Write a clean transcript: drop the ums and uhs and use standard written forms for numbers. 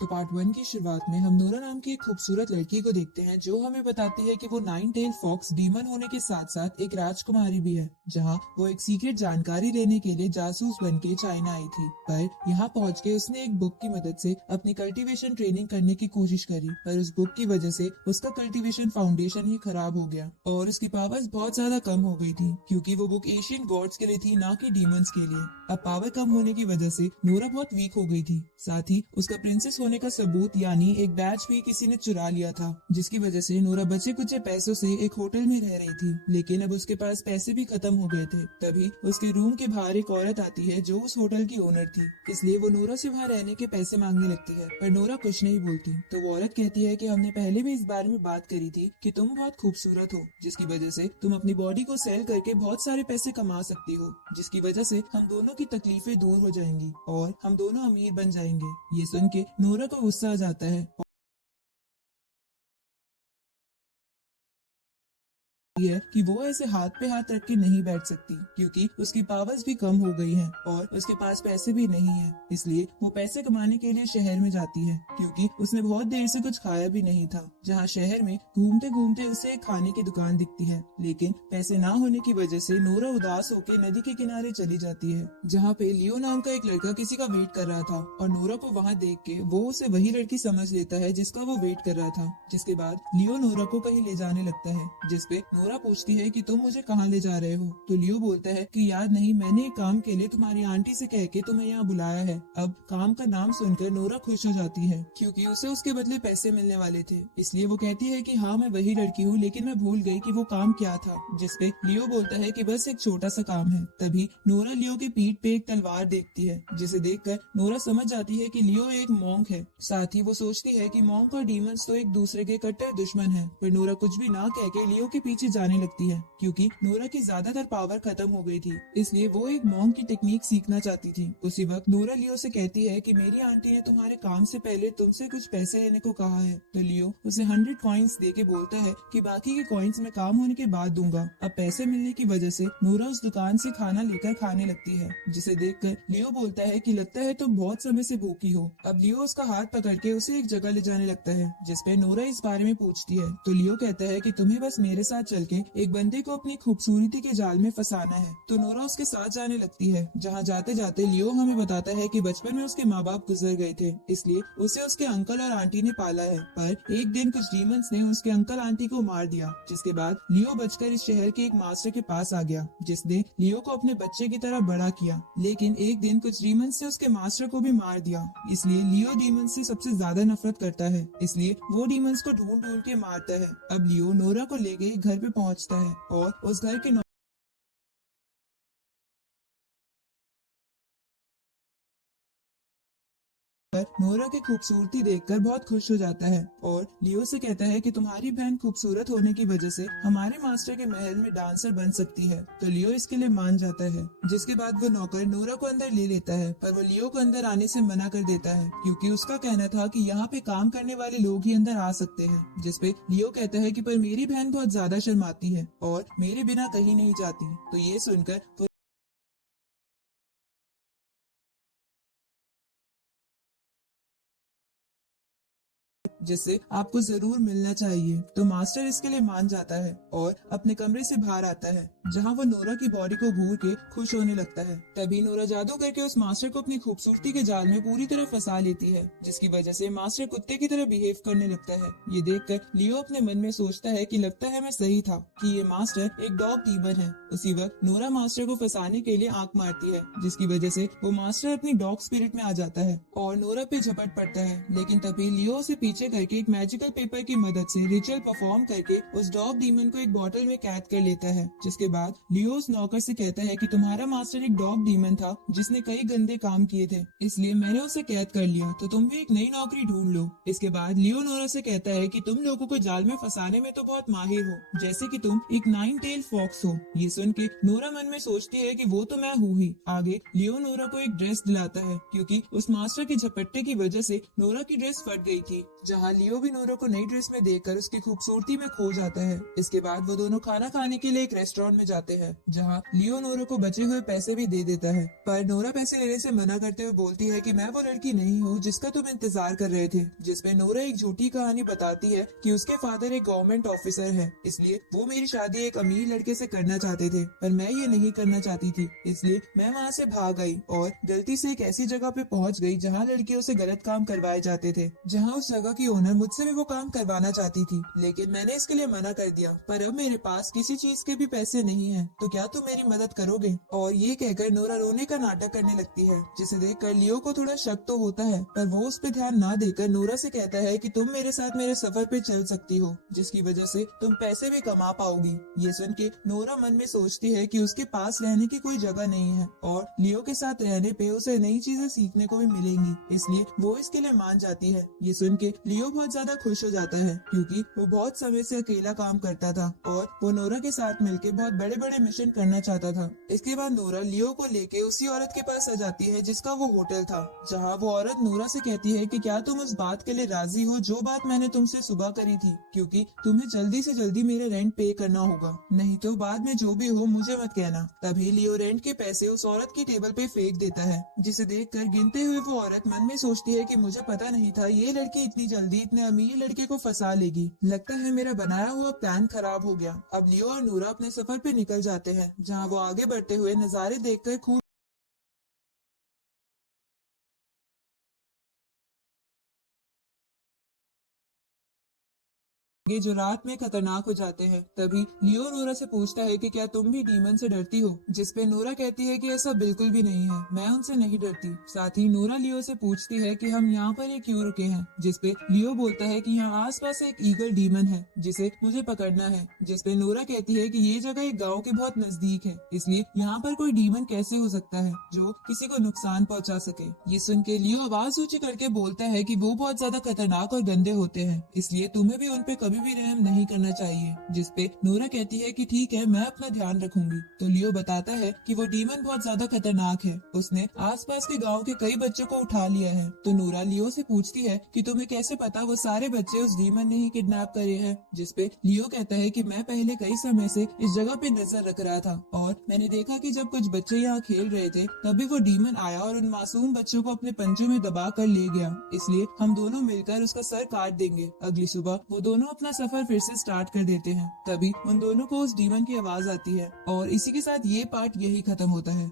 तो पार्ट 1 की शुरुआत में हम नोरा नाम की एक खूबसूरत लड़की को देखते हैं जो हमें बताती है कि वो नाइन टेल फॉक्स डीमन होने के साथ साथ एक राजकुमारी भी है, जहां वो एक सीक्रेट जानकारी लेने के लिए जासूस बन के चाइना आई थी। पर यहाँ पहुँच के उसने एक बुक की मदद से अपनी कल्टीवेशन ट्रेनिंग करने की कोशिश करी, पर उस बुक की वजह से उसका कल्टीवेशन फाउंडेशन ही खराब हो गया और उसकी पावर्स बहुत ज्यादा कम हो गई थी, क्योंकि वो बुक एशियन गॉड्स के लिए थी, ना कि डीमंस के लिए। अब पावर कम होने की वजह से नोरा बहुत वीक हो गई थी। साथ ही उसका प्रिंसेस होने का सबूत यानी एक बैच भी किसी ने चुरा लिया था, जिसकी वजह से नोरा बचे कुचे पैसों से एक होटल में रह रही थी। लेकिन अब उसके पास पैसे भी खत्म हो गए थे। तभी उसके रूम के बाहर एक औरत आती है जो उस होटल की ओनर थी, इसलिए वो नोरा से वहाँ रहने के पैसे मांगने लगती है, पर नोरा कुछ नहीं बोलती। तो वो औरत कहती है कि हमने पहले भी इस बारे में बात करी थी कि तुम बहुत खूबसूरत हो, जिसकी वजह से तुम अपनी बॉडी को सेल करके बहुत सारे पैसे कमा सकती हो, जिसकी वजह से हम दोनों की तकलीफें दूर हो जाएंगी और हम दोनों अमीर बन जाएंगे। ये सुन के नोरा को गुस्सा आ जाता है है कि वो ऐसे हाथ पे हाथ रख के नहीं बैठ सकती, क्योंकि उसकी पावर्स भी कम हो गई हैं और उसके पास पैसे भी नहीं है। इसलिए वो पैसे कमाने के लिए शहर में जाती है, क्योंकि उसने बहुत देर से कुछ खाया भी नहीं था। जहाँ शहर में घूमते घूमते उसे एक खाने की दुकान दिखती है, लेकिन पैसे ना होने की वजह से नोरा उदास होकर नदी के किनारे चली जाती है, जहाँ पे लियो नाम का एक लड़का किसी का वेट कर रहा था। और नोरा को वहाँ देख के वो उसे वही लड़की समझ लेता है जिसका वो वेट कर रहा था। जिसके बाद लियो नोरा को कहीं ले जाने लगता है, जिसपे नोरा पूछती है कि तुम मुझे कहाँ ले जा रहे हो। तो लियो बोलता है कि याद नहीं, मैंने एक काम के लिए तुम्हारी आंटी से कह के तुम्हें यहाँ बुलाया है। अब काम का नाम सुनकर नोरा खुश हो जाती है, क्योंकि उसे उसके बदले पैसे मिलने वाले थे। इसलिए वो कहती है कि हाँ मैं वही लड़की हूँ, लेकिन मैं भूल गई कि वो काम क्या था। जिसपे लियो बोलता है कि बस एक छोटा सा काम है। तभी नोरा लियो की पीठ पे एक तलवार देखती है, जिसे देखकर नोरा समझ जाती है कि लियो एक मॉन्क है। साथ ही वो सोचती है कि मॉन्क और डीमंस तो एक दूसरे के कट्टर दुश्मन है। पर नोरा कुछ भी ना कह के लियो के पीछे जाने लगती है, क्योंकि नोरा की ज्यादातर पावर खत्म हो गई थी, इसलिए वो एक मॉन्क की टेक्निक सीखना चाहती थी। उसी वक्त नोरा लियो से कहती है कि मेरी आंटी ने तुम्हारे काम से पहले तुमसे कुछ पैसे लेने को कहा है। तो लियो उसे 100 कॉइन्स दे के बोलता है कि बाकी के कॉइन्स मैं काम होने के बाद दूंगा। अब पैसे मिलने की वजह से नोरा उस दुकान से खाना लेकर खाने लगती है, जिसे देखकर लियो बोलता है कि लगता है तुम बहुत समय से भूखी हो। अब लियो उसका हाथ पकड़ के उसे एक जगह ले जाने लगता है, जिसपे नोरा इस बारे में पूछती है। तो लियो कहता है कि तुम्हें बस मेरे साथ चल के एक बंदे को अपनी खूबसूरती के जाल में फंसाना है। तो नोरा उसके साथ जाने लगती है, जहाँ जाते जाते लियो हमें बताता है कि बचपन में उसके माँ बाप गुजर गए थे, इसलिए उसे उसके अंकल और आंटी ने पाला है। पर एक दिन कुछ डीमंस ने उसके अंकल आंटी को मार दिया, जिसके बाद लियो बचकर इस शहर के एक मास्टर के पास आ गया, जिसने लियो को अपने बच्चे की तरह बड़ा किया। लेकिन एक दिन कुछ डीमंस ने उसके मास्टर को भी मार दिया, इसलिए लियो डीमंस से सबसे ज्यादा नफरत करता है, इसलिए वो डीमंस को ढूंढ ढूंढ के मारता है। अब लियो नोरा को लेके घर पे पहुंचता है और उस घर के नोरा की खूबसूरती देखकर बहुत खुश हो जाता है और लियो से कहता है कि तुम्हारी बहन खूबसूरत होने की वजह से हमारे मास्टर के महल में डांसर बन सकती है। तो लियो इसके लिए मान जाता है, जिसके बाद वो नौकर नोरा को अंदर ले लेता है, पर वो लियो को अंदर आने से मना कर देता है, क्योंकि उसका कहना था कि यहाँ पे काम करने वाले लोग ही अंदर आ सकते हैं। जिसपे लियो कहता है कि पर मेरी बहन बहुत ज्यादा शर्माती है और मेरे बिना कहीं नहीं जाती। तो ये सुनकर जिससे आपको जरूर मिलना चाहिए। तो मास्टर इसके लिए मान जाता है और अपने कमरे से बाहर आता है, जहाँ वो नोरा की बॉडी को घूर के खुश होने लगता है। तभी नोरा जादू करके उस मास्टर को अपनी खूबसूरती के जाल में पूरी तरह फंसा लेती है, जिसकी वजह से मास्टर कुत्ते की तरह बिहेव करने लगता है। ये देखकर लियो अपने मन में सोचता है कि लगता है मैं सही था कि ये मास्टर एक डॉग डीमन है। उसी वक्त नोरा मास्टर को फंसाने के लिए आंख मारती है, जिसकी वजह से वो मास्टर अपनी डॉग स्पिरिट में आ जाता है और नोरा पे झपट पड़ता है। लेकिन तभी लियो उसे पीछे करके एक मैजिकल पेपर की मदद से रिचुअल परफॉर्म करके उस डॉग डीमन को एक बॉटल में कैद कर लेता है। जिसके बाद लियो उस नौकर से कहता है कि तुम्हारा मास्टर एक डॉग डीमन था जिसने कई गंदे काम किए थे, इसलिए मैंने उसे कैद कर लिया, तो तुम भी एक नई नौकरी ढूंढ लो। इसके बाद लियो नोरा से कहता है कि तुम लोगों को जाल में फंसाने में तो बहुत माहिर हो, जैसे कि तुम एक नाइन टेल फॉक्स हो। ये सुन के नोरा मन में सोचती है कि वो तो मैं हूँ ही। आगे लियो नोरा को एक ड्रेस दिलाता है, क्योंकि उस मास्टर के झपट्टे की वजह से नोरा की ड्रेस फट गई थी, जहाँ लियो भी नोरा को नई ड्रेस में देखकर उसकी खूबसूरती में खो जाता है। इसके बाद वो दोनों खाना खाने के लिए एक रेस्टोरेंट में जाते हैं, जहाँ लियो नोरा को बचे हुए पैसे भी दे देता है। पर नोरा पैसे लेने से मना करते हुए बोलती है कि मैं वो लड़की नहीं हूँ जिसका तुम इंतजार कर रहे थे। जिसपे नोरा एक झूठी कहानी बताती है कि उसके फादर एक गवर्नमेंट ऑफिसर है, इसलिए वो मेरी शादी एक अमीर लड़के से करना चाहते थे, पर मैं ये नहीं करना चाहती थी, इसलिए मैं वहाँ से भाग आई और गलती से एक ऐसी जगह पे पहुँच गई जहाँ लड़कियों से गलत काम करवाए जाते थे। जहाँ उस जगह की ओनर मुझसे भी वो काम करवाना चाहती थी, लेकिन मैंने इसके लिए मना कर दिया। पर अब मेरे पास किसी चीज के भी पैसे नहीं है, तो क्या तुम मेरी मदद करोगे? और ये कहकर नोरा रोने का नाटक करने लगती है, जिसे देखकर लियो को थोड़ा शक तो होता है, पर वो उस पर ध्यान ना देकर नोरा से कहता है कि तुम मेरे साथ मेरे सफर पे चल सकती हो, जिसकी वजह से तुम पैसे भी कमा पाओगी। ये सुन के नोरा मन में सोचती है कि उसके पास रहने की कोई जगह नहीं है और लियो के साथ रहने पे उसे नई चीजें सीखने को भी मिलेंगी, इसलिए वो इसके लिए मान जाती है। ये सुन के लियो बहुत ज्यादा खुश हो जाता है, क्योंकि वो बहुत समय से अकेला काम करता था और वो नोरा के साथ मिलकर बहुत बड़े बड़े मिशन करना चाहता था। इसके बाद नोरा लियो को लेके उसी औरत के पास आ जाती है जिसका वो होटल था, जहाँ वो औरत नोरा से कहती है कि क्या तुम उस बात के लिए राजी हो जो बात मैंने तुमसे सुबह करी थी, क्योंकि तुम्हें जल्दी से जल्दी मेरे रेंट पे करना होगा, नहीं तो बाद में जो भी हो मुझे मत कहना। तभी लियो रेंट के पैसे उस औरत की टेबल पे फेंक देता है, जिसे देखकर गिनते हुए वो औरत मन में सोचती है कि मुझे पता नहीं था ये लड़की इतनी जल्दी इतने अमीर लड़के को फंसा लेगी। लगता है मेरा बनाया हुआ प्लान खराब हो गया। अब लियो और नोरा अपने सफर पे निकल जाते हैं, जहाँ वो आगे बढ़ते हुए नजारे देखकर खूब ये जो रात में खतरनाक हो जाते हैं। तभी लियो नोरा से पूछता है कि क्या तुम भी डीमन से डरती हो, जिसपे नोरा कहती है कि ऐसा बिल्कुल भी नहीं है, मैं उनसे नहीं डरती। साथ ही नोरा लियो से पूछती है कि हम यहाँ पर ये क्यों रुके हैं, जिसपे लियो बोलता है कि यहाँ आसपास एक ईगल डीमन है जिसे मुझे पकड़ना है। जिसपे नोरा कहती है कि ये जगह एक गाँव के बहुत नजदीक है, इसलिए यहाँ पर कोई डीमन कैसे हो सकता है जो किसी को नुकसान पहुँचा सके। ये सुन के लियो आवाज ऊंची करके बोलता है कि वो बहुत ज्यादा खतरनाक और गंदे होते हैं, इसलिए तुम्हें भी उन पे कभी भी रहम नहीं करना चाहिए। जिसपे नोरा कहती है कि ठीक है, मैं अपना ध्यान रखूंगी। तो लियो बताता है कि वो डीमन बहुत ज्यादा खतरनाक है, उसने आसपास के गांव के कई बच्चों को उठा लिया है। तो नोरा लियो से पूछती है कि तुम्हें कैसे पता वो सारे बच्चे उस डीमन ने ही किडनैप करे हैं। जिसपे लियो कहता है कि मैं पहले कई समय से इस जगह पे नजर रख रहा था और मैंने देखा कि जब कुछ बच्चे यहाँ खेल रहे थे तभी वो डीमन आया और उन मासूम बच्चों को अपने पंजों में दबा कर ले गया, इसलिए हम दोनों मिलकर उसका सर काट देंगे। अगली सुबह वो दोनों अपना सफर फिर से स्टार्ट कर देते हैं। तभी उन दोनों को उस डीमन की आवाज आती है और इसी के साथ ये पार्ट यही खत्म होता है।